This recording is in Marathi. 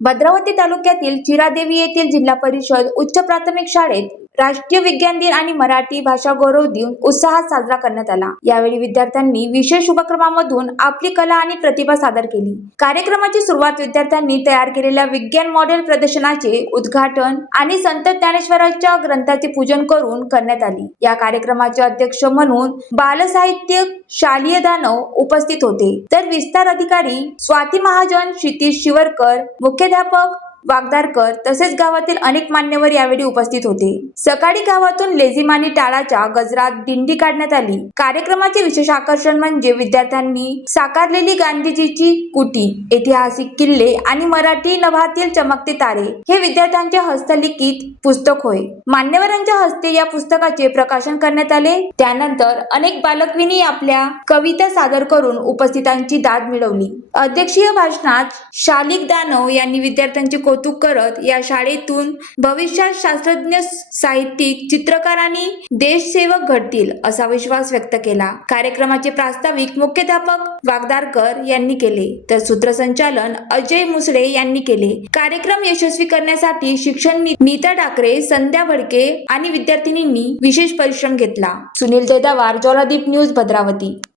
भद्रावती तालुक्यातील चिरादेवी येथील जिल्हा परिषद उच्च प्राथमिक शाळेत राष्ट्रीय विज्ञान दिन आणि मराठी भाषा गौरव दिन उत्साहात साजरा करण्यात आला। यावेळी विद्यार्थ्यांनी विशेष उपक्रमामधून आपली कला आणि प्रतिभा सादर केली। कार्यक्रमाची सुरुवात विद्यार्थ्यांनी तयार केलेल्या विज्ञान मॉडेल प्रदर्शनाचे उद्घाटन आणि संत ज्ञानेश्वरांच्या ग्रंथाचे पूजन करून करण्यात आली। या कार्यक्रमाचे अध्यक्ष म्हणून बालसाहित्यिक शालेय दानव उपस्थित होते, तर विस्तार अधिकारी स्वाती महाजन, क्षितिज शिवरकर, मुख्याध्यापक वागदारकर तसेच गावातील अनेक मान्यवर यावेळी उपस्थित होते। सकाळी गावातून लेझीम आणि टाळाच्या गजरात दिंडी काढण्यात आली। कार्यक्रमाचे विशेष आकर्षण म्हणजे विद्यार्थ्यांनी साकारलेली गांधीजीची कुटी, ऐतिहासिक किल्ले आणि मराठी नभातील चमकते तारे हे विद्यार्थ्यांचे हस्तलिखित पुस्तक होय। मान्यवरांच्या हस्ते या पुस्तकाचे प्रकाशन करण्यात आले। त्यानंतर अनेक बालकवींनी आपल्या कविता सादर करून उपस्थितांची दाद मिळवली। अध्यक्षीय भाषणात शालिक दानव यांनी विद्यार्थ्यांचे कौतुक करत या शाळेतून भविष्यात शास्त्रज्ञ, साहित्यिक, चित्रकार आणि देशसेवक घडतील असा विश्वास व्यक्त केला। कार्यक्रमाचे प्रास्ताविक मुख्याध्यापक वागदारकर यांनी केले, तर सूत्रसंचालन अजय मुसळे यांनी केले। कार्यक्रम यशस्वी करण्यासाठी शिक्षण नीता ठाकरे, संध्या भडके आणि विद्यार्थिनींनी विशेष परिश्रम घेतला। सुनील देदावार, ज्वालादीप न्यूज, भद्रावती।